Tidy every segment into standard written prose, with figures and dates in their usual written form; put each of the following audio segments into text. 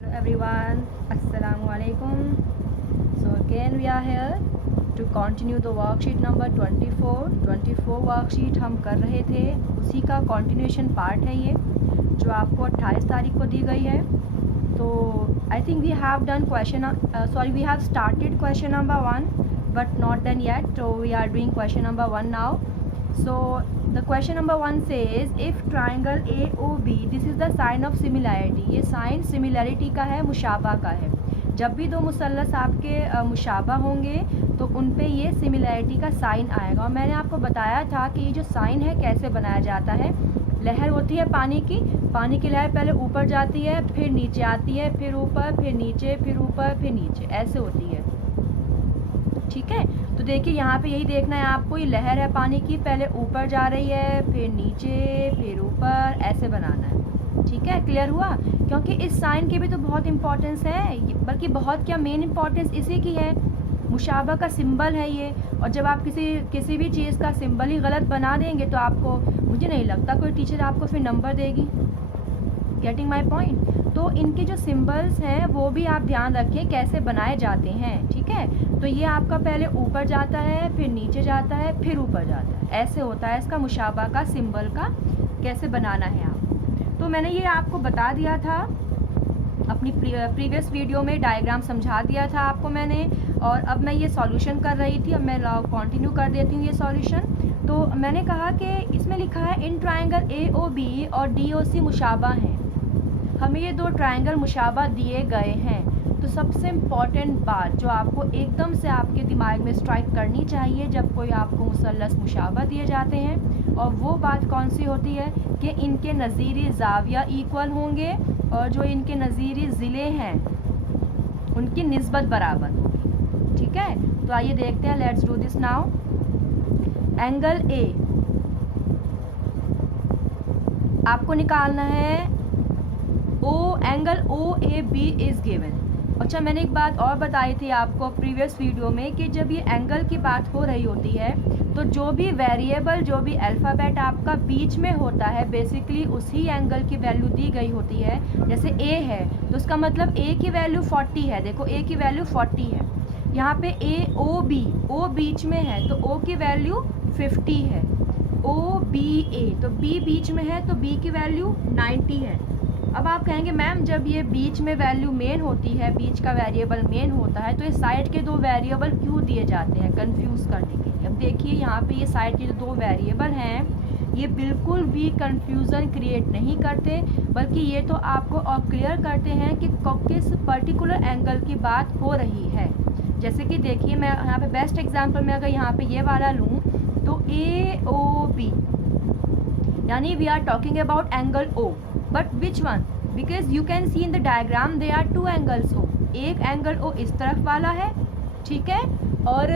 Hello everyone, Assalamu alaikum. So again we are here to continue the worksheet number 24. 24 worksheet हम कर रहे थे, उसी का continuation पार्ट है ये, जो आपको 28 तारीख को दी गई है. तो I think we have done we have started question number 1 but not done yet. So we are doing question number 1 now. So the question number 1 says if triangle AOB, this is the sign of similarity. ये sign similarity का है, मुशाबा का है. जब भी दो मुसल्लस आपके मुशाबा होंगे तो उन पे ये सिमिलैरिटी का साइन आएगा. और मैंने आपको बताया था कि ये जो साइन है कैसे बनाया जाता है. लहर होती है पानी की लहर पहले ऊपर जाती है, फिर नीचे आती है, फिर ऊपर, फिर नीचे, फिर ऊपर, फिर नीचे, ऐसे होती है. ठीक है, तो देखिए यहाँ पे यही देखना है आपको. ये लहर है पानी की, पहले ऊपर जा रही है, फिर नीचे, फिर ऊपर, ऐसे बनाना है. ठीक है, क्लियर हुआ. क्योंकि इस साइन की भी तो बहुत इंपॉर्टेंस है, बल्कि बहुत क्या मेन इंपॉर्टेंस इसी की है. मुशाबा का सिंबल है ये. और जब आप किसी भी चीज़ का सिंबल ही गलत बना देंगे तो आपको, मुझे नहीं लगता कोई टीचर आपको फिर नंबर देगी. Getting my point. तो इनके जो सिंबल्स हैं वो भी आप ध्यान रखें कैसे बनाए जाते हैं. ठीक है, तो ये आपका पहले ऊपर जाता है, फिर नीचे जाता है, फिर ऊपर जाता है, ऐसे होता है. इसका मुशाबा का सिंबल का कैसे बनाना है आप. तो मैंने ये आपको बता दिया था अपनी प्रीवियस वीडियो में, डायग्राम समझा दिया था आपको मैंने. और अब मैं ये सॉल्यूशन कर रही थी, अब मैं कंटिन्यू कर देती हूँ ये सॉल्यूशन. तो मैंने कहा कि इसमें लिखा है इन ट्राइंगल AOB और DOC मुशाबा हैं. हमें ये दो ट्राइंगल मुशाबा दिए गए हैं. तो सबसे इम्पॉर्टेंट बात जो आपको एकदम से आपके दिमाग में स्ट्राइक करनी चाहिए जब कोई आपको मुसल्लस मुशाबा दिए जाते हैं, और वो बात कौन सी होती है कि इनके नज़ीरी ज़ाविया इक्वल होंगे और जो इनके नज़ीरी ज़िले हैं उनकी निस्बत बराबर होगी. ठीक है, तो आइए देखते हैं. Let's do this now. Angle A आपको निकालना है. Angle OAB is given. अच्छा, मैंने एक बात और बताई थी आपको प्रीवियस वीडियो में कि जब ये एंगल की बात हो रही होती है तो जो भी वेरिएबल, जो भी अल्फ़ाबेट आपका बीच में होता है, बेसिकली उसी एंगल की वैल्यू दी गई होती है. जैसे A है तो उसका मतलब A की वैल्यू 40 है. देखो A की वैल्यू 40 है. यहाँ पे AOB, O बीच में है तो O की वैल्यू 50 है. OBA तो B बीच में है तो B की वैल्यू 90 है. अब आप कहेंगे मैम जब ये बीच में वैल्यू मेन होती है, बीच का वेरिएबल मेन होता है, तो ये साइड के दो वेरिएबल क्यों दिए जाते हैं कंफ्यूज करने के लिए. अब देखिए यहाँ पे ये साइड के जो दो वेरिएबल हैं ये बिल्कुल भी कंफ्यूजन क्रिएट नहीं करते, बल्कि ये तो आपको और क्लियर करते हैं कि किस पर्टिकुलर एंगल की बात हो रही है. जैसे कि देखिए मैं यहाँ पे बेस्ट एग्जाम्पल में अगर यहाँ पे ये वाला लूँ तो AOB यानी we are talking about angle O. But which one, because you can see in the diagram they are two angles O. एक एंगल O इस तरफ वाला है, ठीक है, और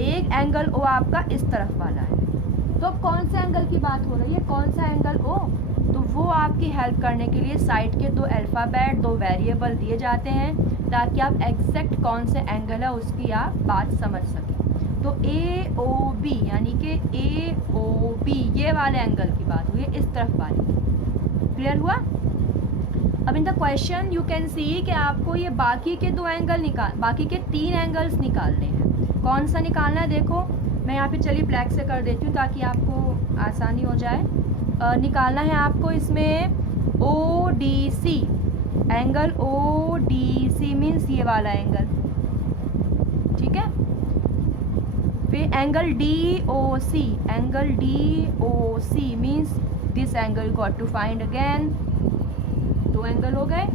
एक एंगल O आपका इस तरफ वाला है. तो अब कौन से एंगल की बात हो रही है, कौन सा एंगल O. तो वो आपकी हेल्प करने के लिए साइड के दो अल्फ़ाबेट, दो वेरिएबल दिए जाते हैं ताकि आप एग्जैक्ट कौन से एंगल है उसकी आप बात समझ सकें. तो AOB यानी कि AOB ये वाले एंगल की बात हुई है, इस तरफ वाले. क्लियर हुआ. अब in the question you can सी कि आपको ये बाकी के दो एंगल बाकी के 3 एंगल्स निकालने हैं. कौन सा निकालना है देखो, मैं यहाँ पे चलिए ब्लैक से कर देती हूँ ताकि आपको आसानी हो जाए. निकालना है आपको इसमें ODC. एंगल ODC मीन्स ये वाला एंगल. ठीक है, फिर angle DOC. Angle DOC means this angle got to find again. 2 angle हो गए.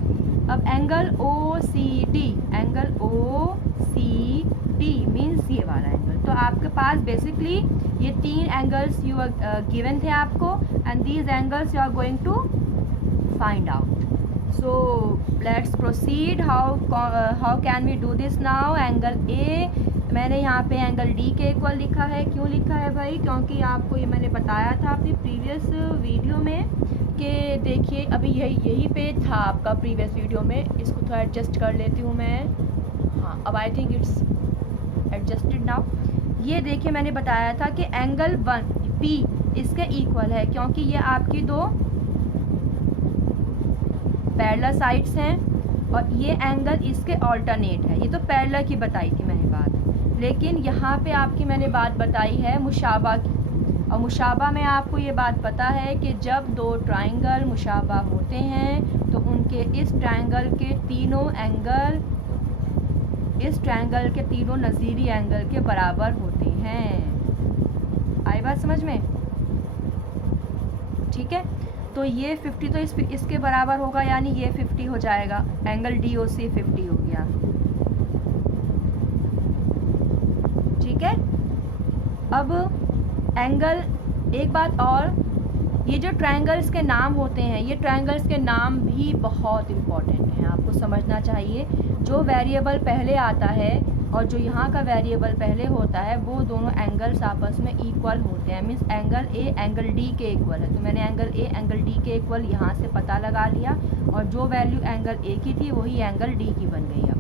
अब angle OCD. Angle OCD means ये वाला एंगल. तो आपके पास बेसिकली ये 3 एंगल्स यू गिवन थे आपको, and these angles you are going to find out. So let's proceed. How can we do this now. Angle A मैंने यहाँ पे एंगल D के इक्वल लिखा है. क्यों लिखा है भाई, क्योंकि आपको ये मैंने बताया था अपनी प्रीवियस वीडियो में कि देखिए अभी यही पे था आपका प्रीवियस वीडियो में. इसको थोड़ा एडजस्ट कर लेती हूँ मैं. हाँ, अब I think it's adjusted now. ये देखिए मैंने बताया था कि एंगल 1P इसके इक्वल है, क्योंकि ये आपकी दो पैरेलल साइड्स हैं और ये एंगल इसके ऑल्टरनेट है। ये तो पैरेलल की बताई थी मैंने बात, लेकिन यहाँ पे आपकी मैंने बात बताई है मुशाबा की। और मुशाबा में आपको ये बात पता है कि जब दो ट्रायंगल मुशाबा होते हैं तो उनके इस ट्रायंगल के तीनों एंगल इस ट्रायंगल के तीनों नज़ीरी एंगल के बराबर होते हैं। आई बात समझ में? ठीक है, तो ये 50 तो इसके बराबर होगा, यानी ये 50 हो जाएगा। एंगल DOC 50 हो गया। ठीक है, अब एंगल, एक बात और, ये जो ट्रायंगल्स के नाम होते हैं, ये ट्रायंगल्स के नाम भी बहुत इम्पॉर्टेंट हैं, आपको समझना चाहिए। जो वेरिएबल पहले आता है और जो यहाँ का वेरिएबल पहले होता है वो दोनों एंगल्स आपस में इक्वल होते हैं। Means angle A angle D के इक्वल है, तो मैंने एंगल A एंगल D के इक्वल यहाँ से पता लगा लिया और जो वैल्यू एंगल A की थी वही एंगल D की बन गई। अब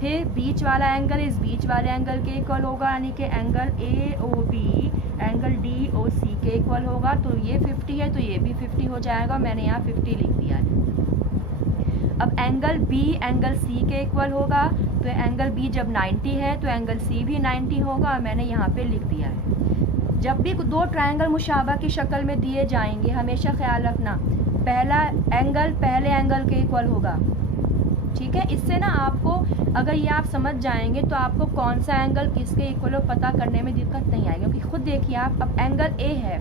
फिर बीच वाला एंगल इस बीच वाले एंगल के इक्वल होगा, यानी कि एंगल AOB एंगल DOC के इक्वल होगा। तो ये 50 है तो ये भी 50 हो जाएगा, मैंने यहाँ 50 लिख दिया है। अब एंगल B एंगल C के इक्वल होगा, तो एंगल B जब 90 है तो एंगल C भी 90 होगा, मैंने यहाँ पे लिख दिया है। जब भी दो ट्रायंगल मुशाबा की शक्ल में दिए जाएंगे हमेशा ख्याल रखना पहला एंगल पहले एंगल के इक्वल होगा। ठीक है, इससे ना आपको अगर ये आप समझ जाएंगे तो आपको कौन सा एंगल किसके इक्वल हो पता करने में दिक्कत नहीं आएगी। क्योंकि खुद देखिए आप, अब एंगल A है,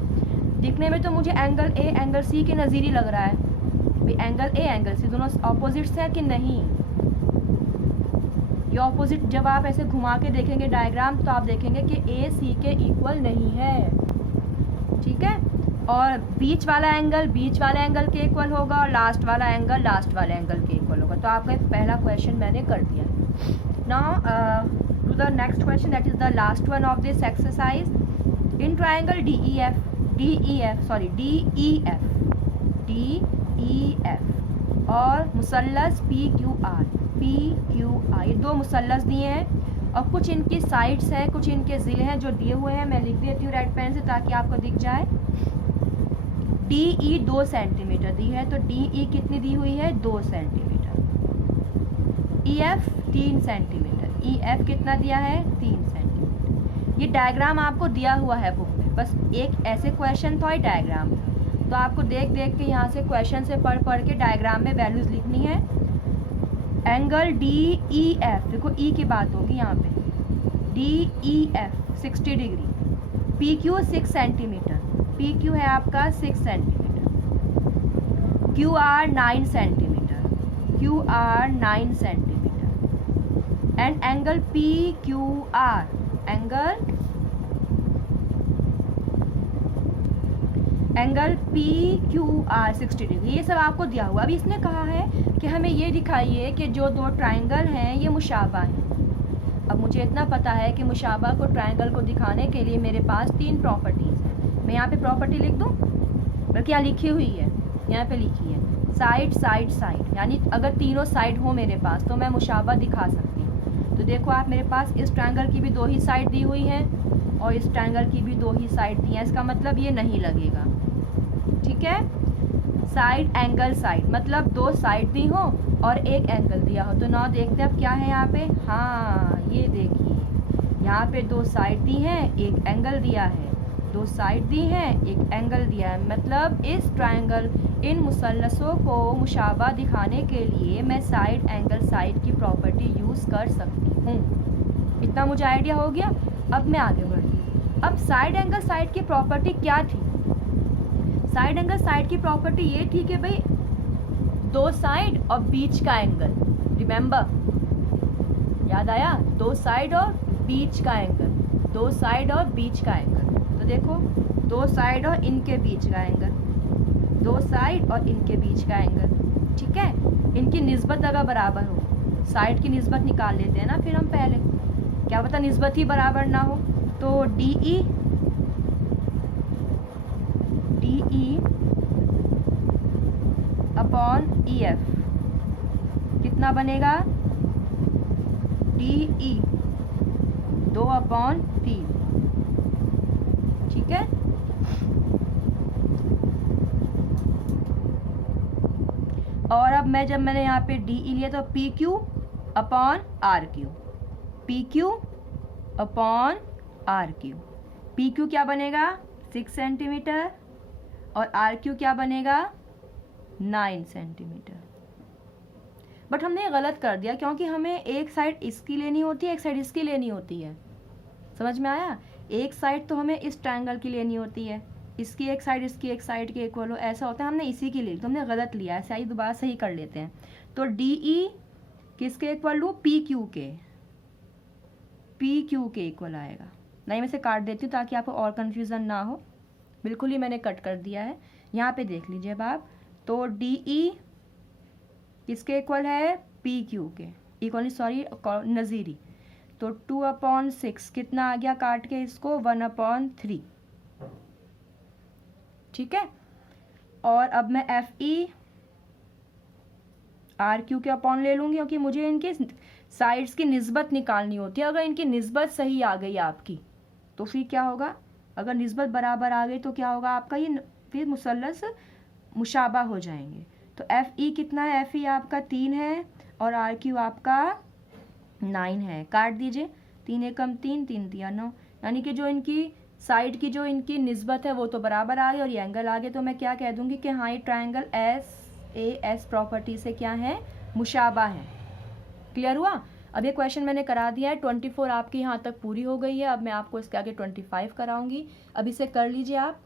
दिखने में तो मुझे एंगल A एंगल C के नज़ीरी लग रहा है। भाई एंगल A एंगल C दोनों ऑपोजिट्स हैं कि नहीं? ये ऑपोजिट, जब आप ऐसे घुमा के देखेंगे डायग्राम तो आप देखेंगे कि A C के इक्वल नहीं है। ठीक है, और बीच वाला एंगल के इक्वल होगा और लास्ट वाला एंगल लास्ट वाले एंगल के इक्वल होगा। तो आपका पहला क्वेश्चन मैंने कर दिया। Now to the next question, that is the last one of this exercise. In triangle DEF और मुसल्लस PQR, ये दो मुसल्लस दिए हैं और कुछ इनकी साइड्स हैं, कुछ इनके ज़िले हैं जो दिए हुए हैं। मैं लिख देती हूँ रेड पेन से ताकि आपको दिख जाए। DE 2 सेंटीमीटर दी है, तो DE कितनी दी हुई है? 2 सेंटीमीटर। EF 3 सेंटीमीटर, EF कितना दिया है? 3 सेंटीमीटर। ये डायग्राम आपको दिया हुआ है बुक में, बस एक ऐसे क्वेश्चन था डायग्राम, तो आपको देख देख के यहाँ से क्वेश्चन से पढ़ के डायग्राम में वैल्यूज़ लिखनी है। एंगल DEF, देखो E की बात होगी यहाँ पे, DEF 60 degree, PQ 6 centimetre, PQ है आपका 6 centimetre, QR 9 centimetre, QR 9 centimetre and angle PQR, angle PQR 60 degree. ये सब आपको दिया हुआ। अभी इसने कहा है कि हमें ये दिखाइए कि जो दो ट्रायंगल हैं ये मुशाबा हैं। अब मुझे इतना पता है कि मुशाबा को ट्रायंगल को दिखाने के लिए मेरे पास 3 प्रॉपर्टीज़ हैं। मैं यहाँ पे प्रॉपर्टी लिख दूँ, बल्कि यहाँ लिखी हुई है, यहाँ पे लिखी है साइड साइड साइड, यानी अगर तीनों साइड हो मेरे पास तो मैं मुशाबा दिखा सकती हूँ। तो देखो आप, मेरे पास इस ट्रायंगल की भी 2 ही साइड दी हुई हैं और इस ट्रायंगल की भी 2 ही साइड दी हैं। इसका मतलब ये नहीं लगेगा। ठीक है, साइड एंगल साइड मतलब 2 साइड दी हो और एक एंगल दिया हो। तो ना देखते हैं अब क्या है यहाँ पे। हाँ, ये देखिए यहाँ पे 2 साइड दी हैं, एक एंगल दिया है, 2 साइड दी हैं, एक एंगल दिया है। मतलब इस ट्रायंगल, इन मुसल्लसों को मुशाबा दिखाने के लिए मैं साइड एंगल साइड की प्रॉपर्टी यूज़ कर सकती हूँ। इतना मुझे आइडिया हो गया। अब मैं आगे बढ़ती हूँ। अब साइड एंगल साइड की प्रॉपर्टी क्या थी? साइड एंगल साइड की प्रॉपर्टी ये थी कि भाई 2 साइड और बीच का एंगल, रिमेंबर, याद आया? 2 साइड और बीच का एंगल, 2 साइड और बीच का एंगल। तो देखो 2 साइड और इनके बीच का एंगल, 2 साइड और इनके बीच का एंगल। ठीक है, इनकी निस्बत अगर बराबर हो, साइड की निस्बत निकाल लेते हैं ना फिर हम पहले, क्या पता निस्बत ही बराबर ना हो। तो DE अपॉन EF कितना बनेगा? DE 2/3। ठीक है, और अब जब मैंने यहाँ पे डी ई लिया तो P Q upon R Q, P Q upon R Q. P Q क्या बनेगा 6 सेंटीमीटर और आर क्यू क्या बनेगा 9 सेंटीमीटर। बट हमने गलत कर दिया क्योंकि हमें एक साइड इसकी लेनी होती है, एक साइड इसकी लेनी होती है। समझ में आया? एक साइड तो हमें इस ट्रायंगल की लेनी होती है, इसकी एक साइड इसकी एक साइड के इक्वल हो, ऐसा होता है। हमने इसी की ली तो हमने गलत लिया, ऐसे ही दोबारा सही कर लेते हैं। तो डी ई किसके इक्वल हो पी क्यू के, पी क्यू के इक्वल आएगा। नहीं मैं इसे काट देती हूँ ताकि आपको और कन्फ्यूज़न ना हो। बिल्कुल ही मैंने कट कर दिया है। यहाँ पे देख लीजिए अब आप, तो डी ई किसके इक्वल है पी क्यू के, इक्वल सॉरी नज़ीरी। तो 2/6 कितना आ गया काट के इसको 1/3, ठीक है। और अब मैं एफ ई आर क्यू के अपॉन ले लूँगी क्योंकि मुझे इनके साइड्स की निस्बत निकालनी होती है। अगर इनकी निस्बत सही आ गई आपकी तो फिर क्या होगा, अगर निस्बत बराबर आ गई तो क्या होगा आपका, ये फिर मुसल्लस मुशाबा हो जाएंगे। तो एफ ई कितना है, एफ ई आपका 3 है और आर क्यू आपका 9 है। काट दीजिए, 3 एकम 3, 3 तिया 9, यानी कि जो इनकी साइड की जो इनकी निस्बत है वो तो बराबर आ गई और ये एंगल आ गए। तो मैं क्या कह दूंगी कि हाँ ये triangle S A S property से क्या है मुशाबा है। क्लियर हुआ? अब ये क्वेश्चन मैंने करा दिया है। 24 आपकी यहाँ तक पूरी हो गई है। अब मैं आपको इसके आगे 25 कराऊंगी। अब इसे कर लीजिए आप।